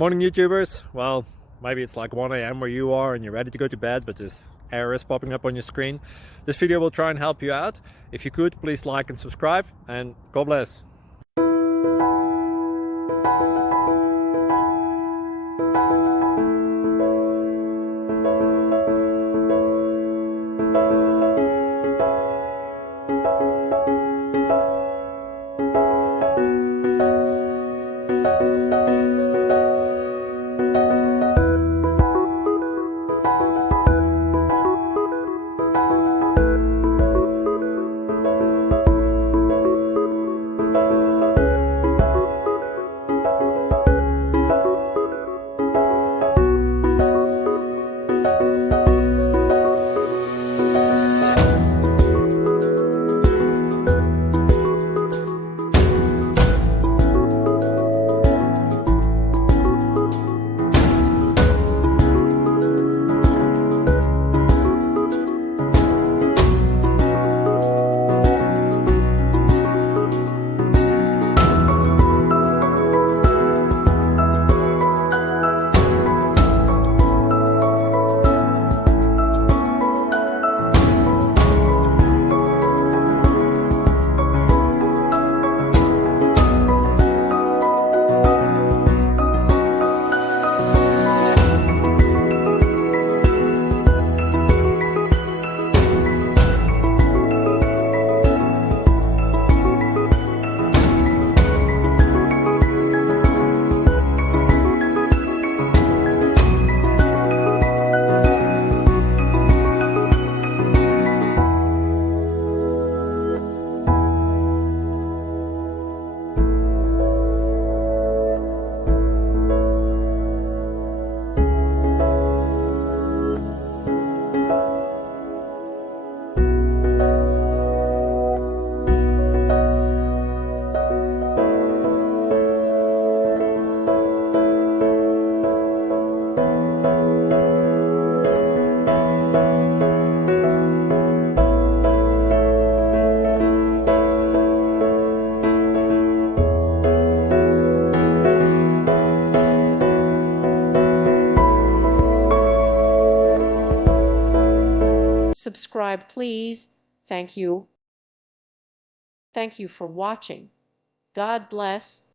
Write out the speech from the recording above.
Morning YouTubers. Well, maybe it's like 1 a.m. where you are and you're ready to go to bed, but this error is popping up on your screen. This video will try and help you out. If you could, please like and subscribe, and God bless. Subscribe, please. Thank you. Thank you for watching. God bless.